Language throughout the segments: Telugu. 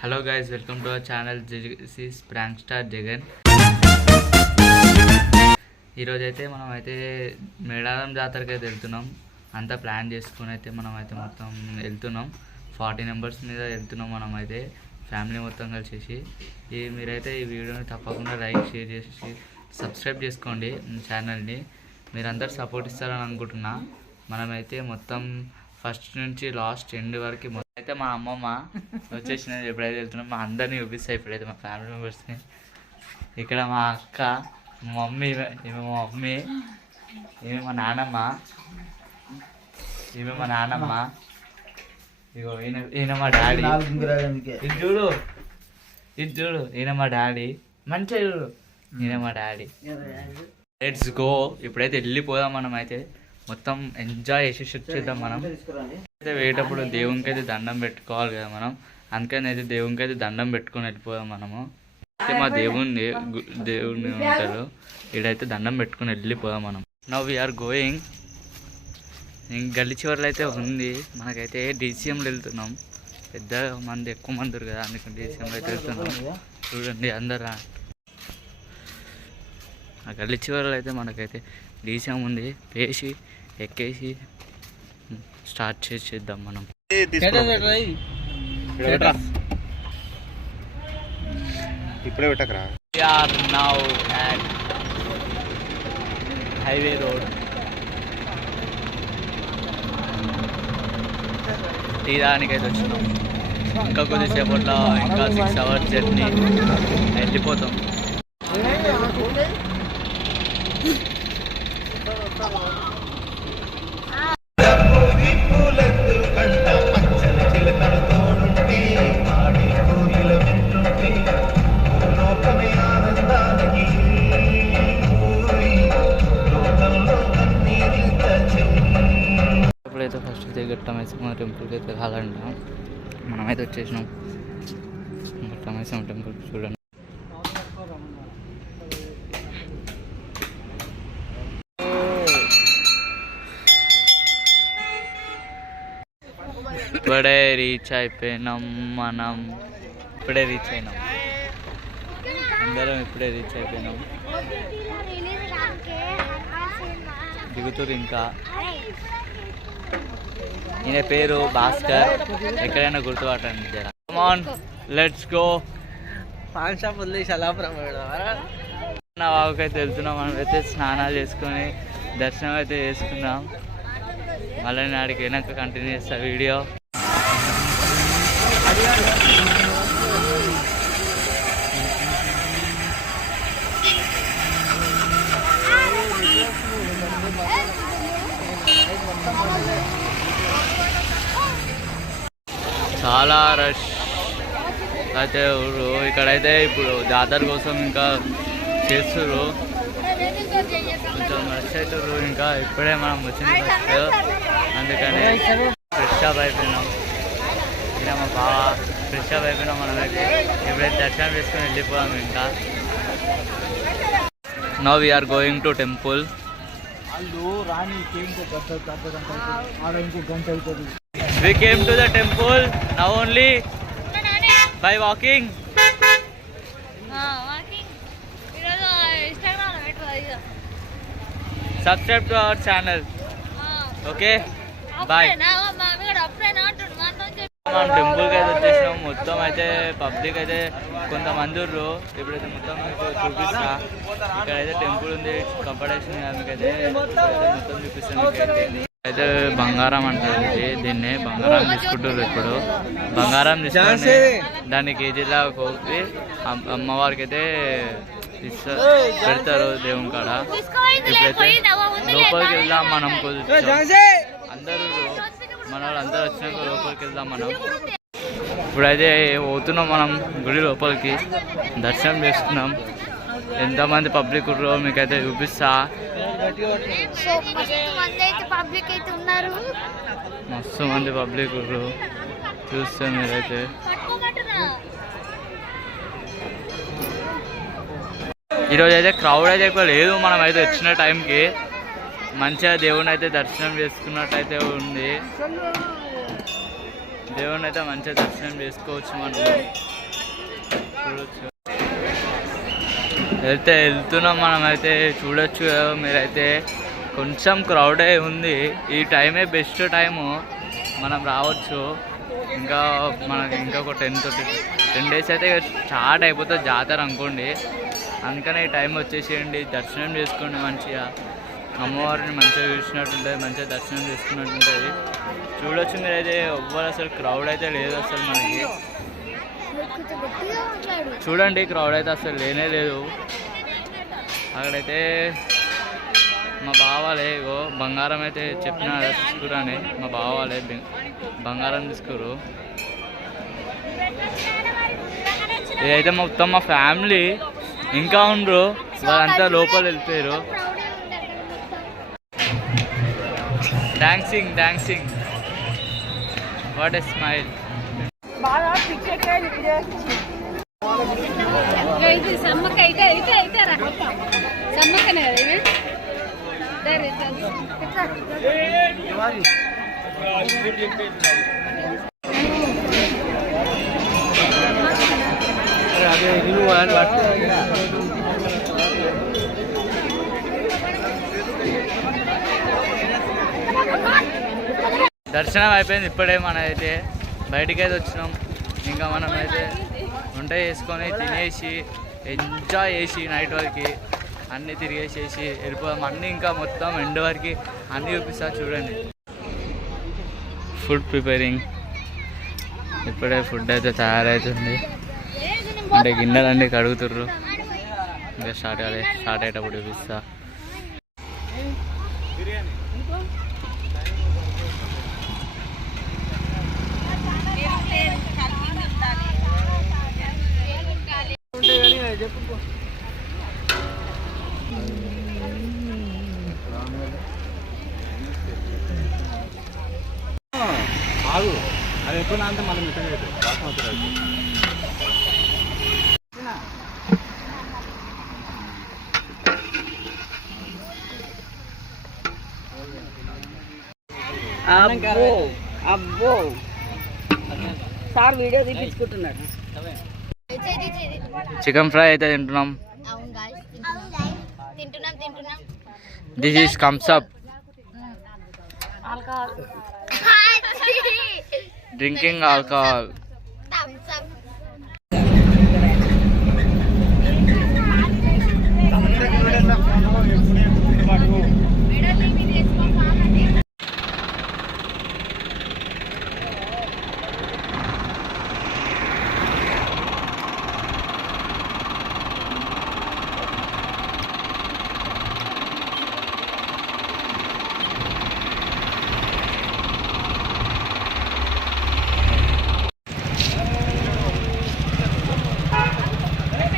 Hello guys, welcome to our channel. This is prank star Jagan. ఈరోజు అయితే మనం అయితే మేడారం జాతరకి అయితే వెళ్తున్నాం. అంతా ప్లాన్ చేసుకుని అయితే మనం అయితే మొత్తం వెళ్తున్నాం. 40 మెంబర్స్ మీద వెళ్తున్నాం. మనం అయితే ఫ్యామిలీ మొత్తం కలిసేసి మీరైతే ఈ వీడియోని తప్పకుండా లైక్, షేర్ చేసి సబ్స్క్రైబ్ చేసుకోండి ఛానల్ని. మీరందరూ సపోర్ట్ ఇస్తారని అనుకుంటున్నా. మనమైతే మొత్తం ఫస్ట్ నుంచి లాస్ట్ ఎండ్ వరకు మొత్తం అయితే మా అమ్మమ్మ వచ్చేసినది. ఎప్పుడైతే వెళ్తున్నాం మా అందరినీ చూపిస్తాయి. ఇప్పుడైతే మా ఫ్యామిలీ మెంబర్స్ని. ఇక్కడ మా అక్క, మా మమ్మీ, ఈమె మా మమ్మీ, ఈమె మా నాన్నమ్మ, ఈమె మా నాన్నమ్మ, ఇగో ఈయన మా డాడీ. ఇది చూడు, ఇది చూడు, ఈయన మా డాడీ. మంచిగా చూడు, ఈయన మా డాడీ. Let's go. ఇప్పుడైతే వెళ్ళిపోదాం. మనం అయితే మొత్తం ఎంజాయ్ చేసేసి వచ్చేద్దాం. మనం అయితే వేటప్పుడు దేవునికి అయితే దండం పెట్టుకోవాలి కదా మనం. అందుకని అయితే దేవునికి అయితే దండం పెట్టుకొని వెళ్ళిపోదాం మనము. అయితే మా దేవుడిని ఉంటారు. ఈడైతే దండం పెట్టుకొని వెళ్ళిపోదాం మనం. Now we're going. గల్లి చివర్లో అయితే ఉంది. మనకైతే డీసీఎంలో వెళ్తున్నాం. పెద్ద మంది, ఎక్కువ మంది కదా, అందుకని డీసీఎంలో అయితే వెళ్తున్నాం. చూడండి అందరా. ఆ గల్లి చివర్లో అయితే మనకైతే డీసీఎం ఉంది. పేసి ఎక్కేసి స్టార్ట్ చేద్దాం మనం. ఇప్పుడే పెట్టకరా. Now at highway road. టీ దానికైతే వచ్చినాం. ఇంకా కొద్దిసేపట్లో ఇంకా 6 hours జర్నీ వెళ్ళిపోతాం. ఇప్పుడైతే ఫస్ట్ అయితే ఘట్టమైసమ్మ టెంపుల్కి అయితే వెళ్ళాలంటాం. మనమైతే వచ్చేసినాం ఘట్టమైసమ్మ టెంపుల్కి. చూడండి, ఇప్పుడే రీచ్ అయిపోయినాం మనం. ఇప్పుడే రీచ్ అయినాం అందరం. ఇప్పుడే రీచ్ అయిపోయినాం. దిగుతురు. ఇంకా ఈయన పేరు భాస్కర్. ఎక్కడైనా గుర్తుపట్టండి జర. Come on, let's go. Pan shop వదిలేసి అలా నా వాగుకైతే వెళ్తున్నాం. మనం అయితే స్నానాలు చేసుకొని దర్శనం అయితే చేసుకున్నాం. మళ్ళీ నాడికి వెనక కంటిన్యూ చేస్తా వీడియో. చాలా రష్ అయితే ఇక్కడైతే ఇప్పుడు జాతర కోసం ఇంకా చేస్తుర్రు. కొంచెం రష్ అవుతారు. ఇంకా ఇప్పుడే మనం వచ్చింది ఫస్ట్, అందుకని ఫ్రెష్ అప్ అయిపోయినాం. ఇలా మా బావ ఫ్రెష్ అప్ అయిపోయినాం. మనమైతే ఎప్పుడైతే దర్శనం చేసుకొని వెళ్ళిపోయాము. ఇంకా now we're going to temple. We came to the temple now only by walking. Subscribe to our channel. Okay, bye. మనం టెంపుల్కి అయితే వచ్చేసినాం. మొత్తం అయితే పబ్లిక్ అయితే కొంతమంది ఉర్రు. ఇప్పుడైతే మొత్తం మీకు చూపిస్తా. ఇక్కడైతే టెంపుల్ ఉంది, కంపడేషన్ మీకైతే మొత్తం చూపిస్తాను. అయితే బంగారం అంటారు దీన్ని. బంగారం తీసుకుంటారు. ఇప్పుడు బంగారం తీసుకొని దాన్ని కేజీలా కోపి అమ్మవారికి అయితే పెడతారు దేవుని కాడ. ఇప్పుడైతే లోపలికి వెళ్దాం మనం. అందరూ మన వాళ్ళు అందరూ వచ్చినాక లోపలికి వెళ్దాం మనం. ఇప్పుడైతే పోతున్నాం మనం గుడి లోపలికి. దర్శనం చేసుకున్నాం. ఎంతమంది పబ్లిక్ ఉన్నారో మీకైతే చూపిస్తా. మస్తు మంది పబ్లిక్ ఉన్నారు, చూస్తే మీరైతే. ఈరోజు అయితే క్రౌడ్ అయితే ఎక్కువ లేదు. మనం అయితే వచ్చిన టైంకి మంచిగా దేవుని అయితే దర్శనం చేసుకున్నట్టయితే ఉంది. దేవుని అయితే మంచిగా దర్శనం చేసుకోవచ్చు మనం, చూడొచ్చు. అయితే వెళ్తున్నాం మనమైతే, చూడొచ్చు కదా మీరైతే. కొంచెం క్రౌడ్ అయి ఉంది, ఈ టైమే బెస్ట్ టైము మనం రావచ్చు. ఇంకా మనకి ఇంకొక 10 days అయితే స్టార్ట్ అయిపోతుంది జాతర అనుకోండి. అందుకనే ఈ టైం వచ్చేసేయండి, దర్శనం చేసుకోండి మంచిగా, అమ్మవారిని మంచిగా చూసినట్టు ఉంటుంది, మంచిగా దర్శనం చేసుకున్నట్టు ఉంటుంది. చూడొచ్చు మీరైతే. ఎవ్వరు అసలు క్రౌడ్ అయితే లేదు అసలు మనకి, చూడండి క్రౌడ్ అయితే అసలు లేనే లేదు. అక్కడైతే మా బావాలే ఇగో బంగారం అయితే చెప్పిన తీసుకురాని, మా బావాలే బంగారం తీసుకురు. ఇదైతే మొత్తం మా ఫ్యామిలీ ఇంకా ఉండరు, వాళ్ళంతా లోపల వెళ్ళిపోయారు. Dancing what a smile. దర్శనం అయిపోయింది ఇప్పుడే. మనమైతే బయటికి అయితే వచ్చినాం. ఇంకా మనం అయితే వంట చేసుకొని తినేసి ఎంజాయ్ చేసి నైట్ వరకు అన్నీ తిరిగేసేసి వెళ్ళిపోదాం. అన్నీ ఇంకా మొత్తం ఎండ్ వరకు అన్నీ చూపిస్తా చూడండి. ఫుడ్ ప్రిపేరింగ్ ఇప్పుడే ఫుడ్ అయితే తయారవుతుంది. అంటే గిన్నెలన్నీ కడుగుతుర్రు, ఇంకా స్టార్ట్ అయ్యేటప్పుడు చూపిస్తా. అది ఎప్పుడు అంతా మళ్ళీ మెత్తగా అవుతుంది. అబ్బో సార్ వీడియో తీపించుకుంటున్నాడు. చికెన్ ఫ్రై అయితే తింటున్నాం. This is comes up. Drinking alcohol.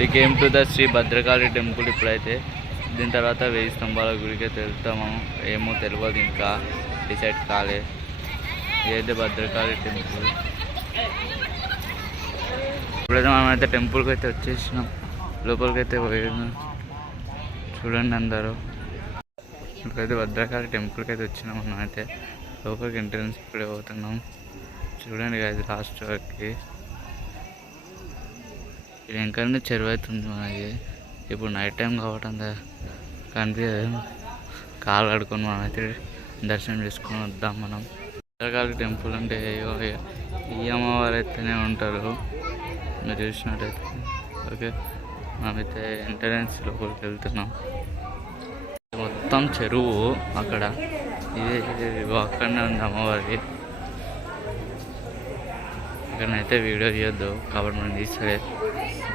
We came to the Shri Bhadrakali temple. ఇప్పుడైతే దీని తర్వాత 1000 స్తంభాల గుడికి అయితే వెళ్తాము. ఏమో తెలియదు, ఇంకా డిసైడ్ కాలే. ఇదైతే భద్రకాళి టెంపుల్. ఇప్పుడైతే మనమైతే టెంపుల్కి అయితే వచ్చేసినాం, లోపలికి అయితే పోయినాం. చూడండి అందరూ, ఇప్పుడైతే భద్రకాళి టెంపుల్కి అయితే వచ్చినాం. మనమైతే లోపలికి ఎంట్రన్స్ ఇప్పుడే పోతున్నాం. చూడండి అది లాస్ట్ వరకు. ఇది ఇంకా చెరువు అవుతుంది మనకి. ఇప్పుడు నైట్ టైం కాబట్టి అంత కనిపించదు. కాలు కడుక్కొని మనమైతే దర్శనం చేసుకొని వద్దాం మనం. భద్రకాళి టెంపుల్ అంటే ఈ అమ్మవారు అయితేనే ఉంటారు మీరు చూసినట్టయితే. ఓకే, మనమైతే ఎంట్రన్స్ లోపలికి వెళ్తున్నాం. మొత్తం చెరువు అక్కడ, ఇది అక్కడనే ఉంది అమ్మవారి. ఇక్కడనైతే వీడియో తీయొద్దు కాబట్టి మనం తీస్తే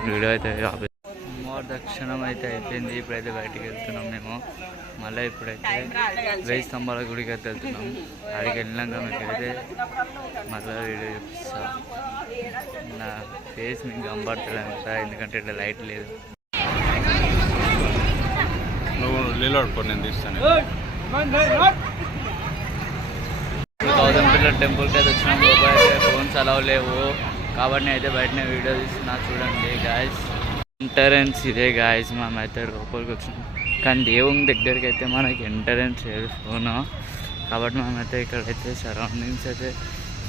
వీడియో అయితే అమ్మవారి దర్శనం అయితే అయిపోయింది. ఇప్పుడైతే బయటికి వెళ్తున్నాం మేము. మళ్ళీ ఇప్పుడైతే 1000 స్తంభాల గుడికి అయితే వెళ్తున్నాం. అక్కడికి వెళ్ళినాక మీకైతే మళ్ళీ వీడియో చూపిస్తా. నా ఫేస్ మీకు కనబడతలేదు సార్, ఎందుకంటే ఇట్లా లైట్ లేదు. నువ్వు నీళ్ళు పడుకో, నేను తీస్తాను. 2000 పిల్లల టెంపుల్కి అయితే వచ్చినాం. లోపల అయితే ఫోన్స్ అలవ్ లేవు కాబట్టి అయితే బయటనే వీడియో తీస్తున్నా. చూడండి గాయస్, ఎంట్రన్స్ ఇదే గాయస్. మనమైతే లోపలికి వచ్చినాం, కానీ దేవుని దగ్గరికి అయితే మనకి ఎంట్రన్స్ లేదు ఫోను. కాబట్టి మనమైతే ఇక్కడైతే సరౌండింగ్స్ అయితే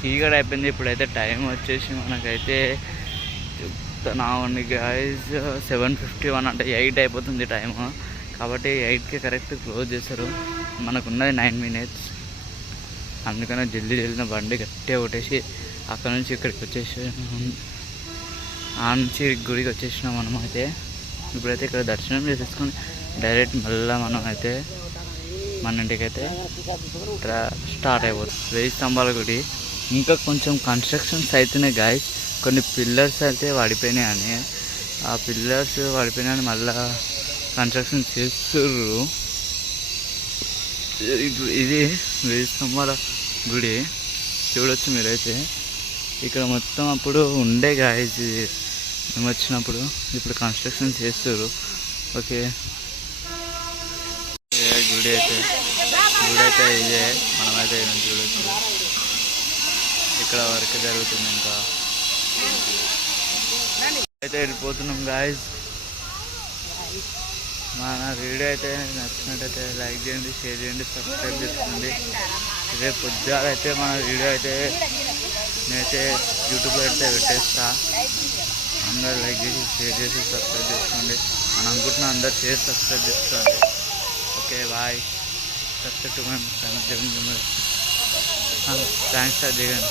చీకటి అయిపోయింది. ఇప్పుడైతే టైం వచ్చేసి మనకైతే చెప్తున్నాను గైస్ 7:51 అంటే 8 అయిపోతుంది టైము. కాబట్టి 8కి కరెక్ట్ క్లోజ్ చేస్తారు. మనకున్నది 9 minutes. అందుకనే జల్దీ బండి గట్టిగా కొట్టేసి అక్కడ నుంచి ఇక్కడికి వచ్చేసి ఆ నుంచి గుడికి వచ్చేసినాం మనం. అయితే ఇప్పుడైతే ఇక్కడ దర్శనం చేసేసుకొని డైరెక్ట్ మళ్ళీ మనం అయితే మన ఇంటికైతే స్టార్ట్ అయిపోతుంది. 1000 స్తంభాల గుడి ఇంకా కొంచెం కన్స్ట్రక్షన్స్ అవుతున్నాయి గాయస్. కొన్ని పిల్లర్స్ అయితే పడిపోయినాయి అని, ఆ పిల్లర్స్ పడిపోయినాయని మళ్ళీ కన్స్ట్రక్షన్ చేస్తుర్రు. ఇది 1000 స్తంభాల గుడి చూడొచ్చు మీరైతే. ఇక్కడ మొత్తం అప్పుడు ఉండే గాయస్ మేము వచ్చినప్పుడు. ఇప్పుడు కన్స్ట్రక్షన్ చేస్తారు. ఓకే గుడి అయితే ఇదే మనమైతే చూడొచ్చు. ఇక్కడ వర్క్ జరుగుతుంది. ఇంకా అయితే వెళ్ళిపోతున్నాం గాయస్. మన వీడియో అయితే నచ్చినట్టయితే లైక్ చేయండి, షేర్ చేయండి, సబ్స్క్రైబ్ చేసుకోండి. రేపు పొద్దుగాల అయితే మన వీడియో అయితే నేనైతే యూట్యూబ్లో అయితే పెట్టేస్తా. అందరూ లైక్ చేసి షేర్ చేసి సబ్స్క్రైబ్ చేసుకోండి అని అనుకుంటున్నా. అందరు షేర్ సబ్స్క్రైబ్ చేసుకోండి. Okay bye. Subscribe to my channel Jagan. Thanks sir Jagan.